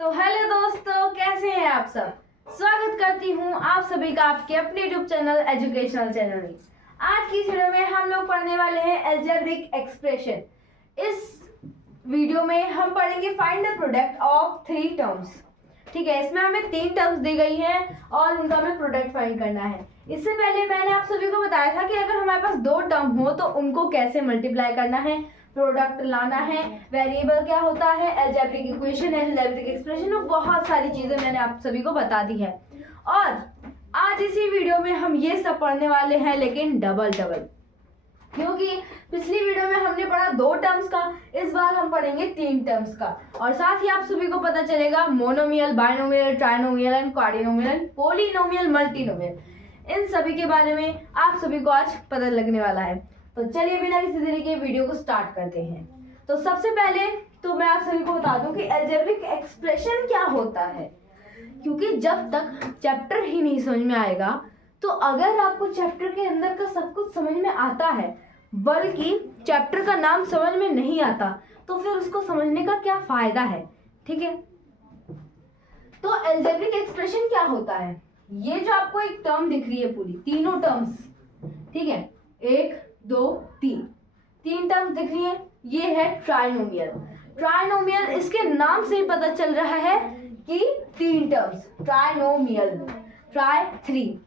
तो हेलो दोस्तों, कैसे हैं आप सब। स्वागत करती हूं आप सभी का आपके अपने यूट्यूब चैनल एजुकेशनल चैनल में। आज की वीडियो में हम लोग पढ़ने वाले हैं अलजेब्रिक एक्सप्रेशन। इस वीडियो में हम पढ़ेंगे find the product of 3 terms. ठीक है, इसमें हमें 3 टर्म्स दी गई हैं और उनका हमें प्रोडक्ट फाइंड करना है। इससे पहले मैंने आप सभी को बताया था कि अगर हमारे पास 2 टर्म हो तो उनको कैसे मल्टीप्लाई करना है, प्रोडक्ट लाना है, वेरिएबल क्या होता है, अलजेब्रिक इक्वेशन है, अलजेब्रिक एक्सप्रेशन और बहुत सारी चीजें मैंने आप सभी को बता दी है। और आज इसी वीडियो में हम ये सब पढ़ने वाले हैं, लेकिन डबल क्योंकि पिछली वीडियो में हमने पढ़ा 2 टर्म्स का, इस बार हम पढ़ेंगे 3 टर्म्स का। और साथ ही आप सभी को पता चलेगा monomial, binomial, trinomial and quadrinomial, polynomial, multinomial, इन सभी के बारे में आप सभी को आज पता लगने वाला है। तो चलिए बिना किसी देरी के वीडियो को स्टार्ट करते हैं। तो सबसे पहले तो मैं आप सभी को बता दूं कि अलजेब्रिक एक्सप्रेशन क्या होता है, क्योंकि जब तक चैप्टर ही नहीं समझ में आएगा, तो अगर आपको चैप्टर के अंदर का सब कुछ समझ में आता है बल्कि चैप्टर का नाम समझ में नहीं आता, तो फिर उसको समझने का क्या फायदा है। ठीक है, तो अलजेब्रिक एक्सप्रेशन क्या होता है, ये जो आपको एक टर्म दिख रही है पूरी, तीनों टर्म्स, ठीक है, 1 2 3 टर्म्स दिख रही है, ये है ट्राइनोमियल। ट्राइनोमियल इसके नाम से ही पता चल रहा है कि 3 terms, trinomial, try 3।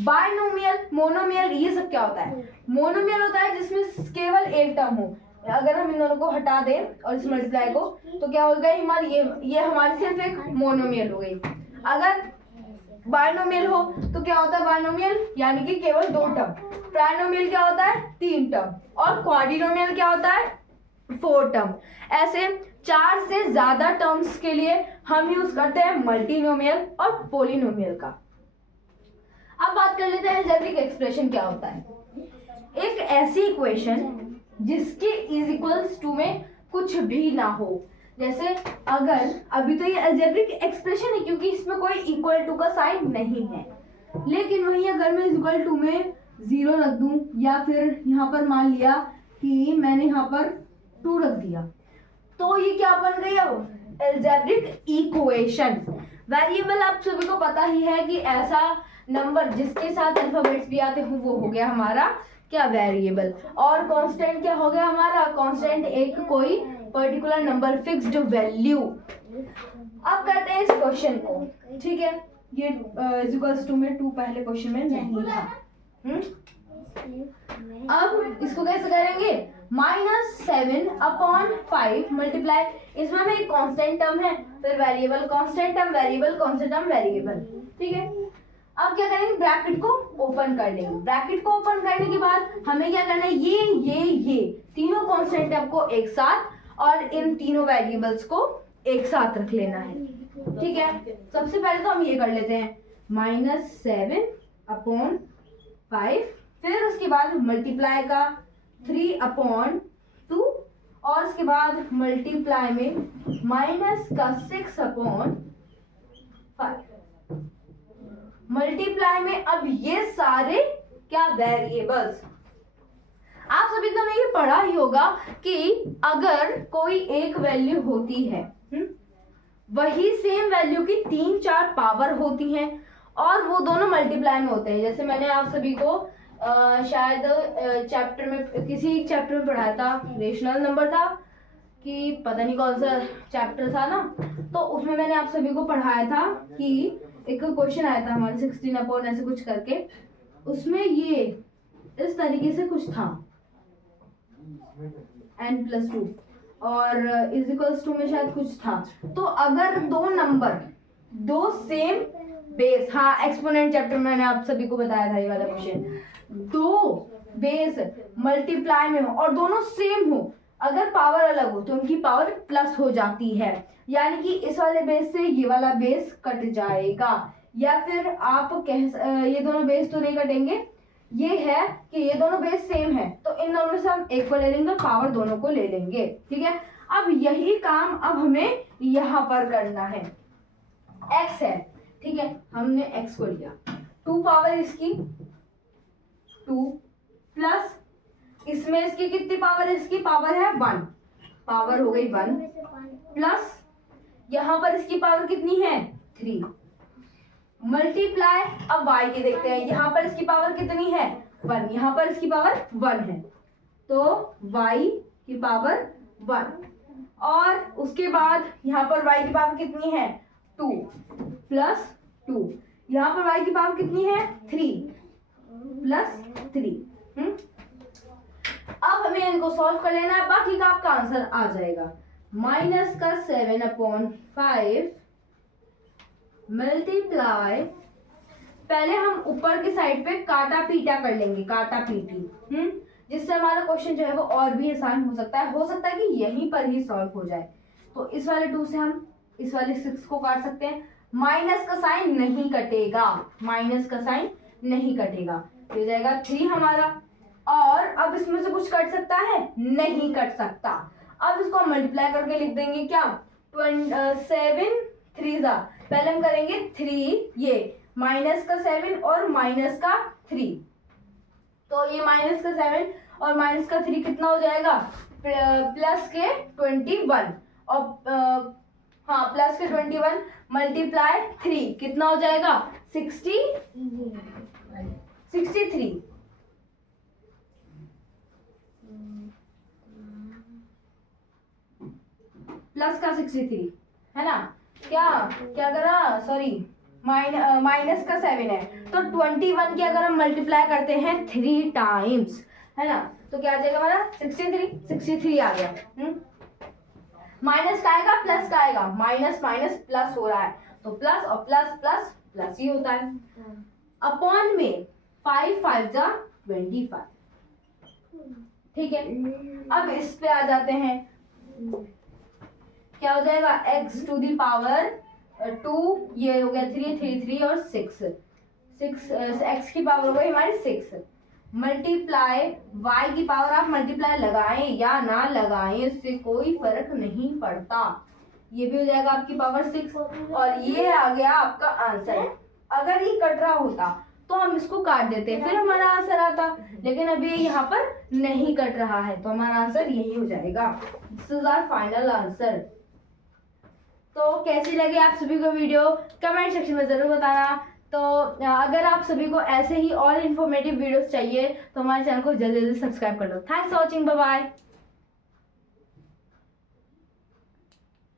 Binomial, monomial, ये सब क्या होता है। मोनोमियल होता है जिसमें केवल एक टर्म हो। अगर हम इन दोनों को हटा दें और इस मल्टीप्लाई को, तो क्या हो गई हमारी ये हमारी सिर्फ एक मोनोमियल हो गई। अगर बाइनोमियल हो तो क्या होता है, बाइनोमियल यानी कि केवल 2 टर्म। ट्राइनोमियल क्या होता है, 3 टर्म। और क्वाड्रिनोमियल क्या होता है, 4 टर्म। ऐसे 4 से ज्यादा टर्म्स के लिए हम यूज करते हैं मल्टीनोमियल और पॉलिनोमियल का। अब बात कर लेते हैं अलजेब्रिक एक्सप्रेशन क्या होता है। एक ऐसी इक्वेशन जिसके इज इक्वल्स टू में कुछ भी ना हो। जैसे अगर अभी तो ये अलजेब्रिक एक्सप्रेशन है क्योंकि इसमें कोई इक्वल टू का साइन नहीं है, लेकिन वहीं अगर मैं इक्वल टू में 0 रख दूं या फिर यहाँ पर मान लिया कि मैंने यहाँ पर 2 रख दिया, तो ये क्या बन गई अब अलजेब्रिक इक्वेशन। वेरिएबल आप सभी को पता ही है कि ऐसा नंबर जिसके साथ अल्फाबेट्स भी आते हो वो हो गया हमारा क्या, वेरिएबल। और कांस्टेंट क्या हो गया हमारा, कांस्टेंट एक कोई पर्टिकुलर नंबर, फिक्स्ड वैल्यू। अब करते हैं इस क्वेश्चन को। ठीक है, ये इज इक्वल्स टू में 2 पहले क्वेश्चन में नहीं था। अब इसको कैसे करेंगे, -7/5 मल्टीप्लाई, इसमें में एक कांस्टेंट टर्म है, फिर variable, constant term, variable, constant term, variable. ठीक है, अब क्या करेंगे, ब्रैकेट को ओपन कर लेंगे। ब्रैकेट को ओपन करने के बाद हमें क्या करना है, ये तीनों कांस्टेंट टर्म को एक साथ और इन तीनों वेरिएबल्स को एक साथ रख लेना है। ठीक है, सबसे पहले तो हम ये कर लेते हैं -7/5, फिर उसके बाद मल्टीप्लाई का 3/2 और उसके बाद मल्टीप्लाई में -6/5 मल्टीप्लाई में अब ये सारे क्या, वेरिएबल्स। आप सभी तो ने ये पढ़ा ही होगा कि अगर कोई एक वैल्यू होती है, वही सेम वैल्यू की 3-4 पावर होती हैं और वो दोनों मल्टीप्लाई में होते हैं। जैसे मैंने आप सभी को शायद चैप्टर में, किसी चैप्टर में पढ़ाया था, रेशनल नंबर था कि पता नहीं कौन सा चैप्टर था ना, तो उसमें मैंने आप सभी को पढ़ाया था कि एक क्वेश्चन आया था हमारे 16 ऐसे कुछ करके, उसमें ये इस तरीके से कुछ था, n+2 और इज इक्वल्स टू में शायद कुछ था। तो अगर 2 नंबर 2 सेम बेस, हाँ एक्सपोनेंट चैप्टर में मैंने आप सभी को बताया था ये वाला क्वेश्चन, 2 बेस मल्टीप्लाई में हो और दोनों सेम हो, अगर पावर अलग हो तो उनकी पावर प्लस हो जाती है, यानी कि इस वाले बेस से ये वाला बेस कट जाएगा। या फिर आप ये दोनों बेस तो नहीं कटेंगे, ये है कि ये दोनों बेस सेम है तो इन दोनों में से हम एक को ले लेंगे, पावर दोनों को ले लेंगे। ठीक है, अब यही काम अब हमें यहाँ पर करना है। x है, ठीक है, हमने x को लिया, 2 पावर इसकी 2 प्लस इसमें इसकी कितनी पावर है, इसकी पावर है 1, पावर हो गई 1 प्लस यहाँ पर इसकी पावर कितनी है 3 मल्टीप्लाई, अब y की देखते हैं, यहाँ पर इसकी पावर कितनी है 1, यहाँ पर इसकी पावर 1 है, तो y की पावर 1, और उसके बाद यहाँ पर y की पावर कितनी है 2 प्लस 2, यहाँ पर y की पावर कितनी है 3 प्लस 3। अब हमें इनको सॉल्व कर लेना है, बाकी का आपका आंसर आ जाएगा। माइनस का 7/5 मल्टीप्लाई, पहले हम ऊपर की साइड पे काटा पीटा कर लेंगे, काटा पीटी, जिससे हमारा क्वेश्चन जो है वो और भी आसान हो सकता है कि यहीं पर ही सॉल्व हो जाए। तो इस वाले 2 से हम इस वाले 6 को काट सकते हैं, माइनस का साइन नहीं कटेगा, माइनस का साइन नहीं कटेगा, तो हो जाएगा 3 हमारा। और अब इसमें से कुछ कट सकता है, नहीं कट सकता। अब इसको हम मल्टीप्लाई करके लिख देंगे, क्या 7 3 जा, पहले हम करेंगे 3, ये माइनस का 7 और माइनस का 3, तो ये माइनस का 7 और माइनस का 3 कितना हो जाएगा प्लस के 21, और हाँ प्लस के 21 मल्टीप्लाई 3 कितना हो जाएगा 63 प्लस का 63 है ना, क्या करा, सॉरी माइनस का 7 है, तो 21 की अगर हम मल्टीप्लाई करते हैं 3 टाइम्स, है ना, तो क्या आ जाएगा हमारा 63 आ गया। माइनस का आएगा प्लस का आएगा, माइनस माइनस प्लस हो रहा है, तो प्लस और प्लस प्लस प्लस ही होता है। अपॉन में 5 5 जा 25, ठीक है। अब इस पे आ जाते हैं, क्या हो जाएगा x टू दी पावर 2, ये हो गया 3 3 3 और 6 x की पावर हो गई हमारी 6, मल्टीप्लाई y की पावर, आप मल्टीप्लाई लगाएं या ना लगाएं इससे कोई फर्क नहीं पड़ता, ये भी हो जाएगा आपकी पावर 6, और ये आ गया आपका आंसर। अगर ये कट रहा होता तो हम इसको काट देते, फिर हमारा आंसर आता, लेकिन अभी यहाँ पर नहीं कट रहा है, तो हमारा आंसर यही हो जाएगा। This is our final answer. तो कैसी लगी आप सभी को वीडियो, कमेंट सेक्शन में ज़रूर बताना। तो अगर आप सभी को ऐसे ही और इन्फॉर्मेटिव वीडियोस चाहिए तो हमारे चैनल को जल्दी जल्दी सब्सक्राइब कर लो। Thanks for watching, bye bye.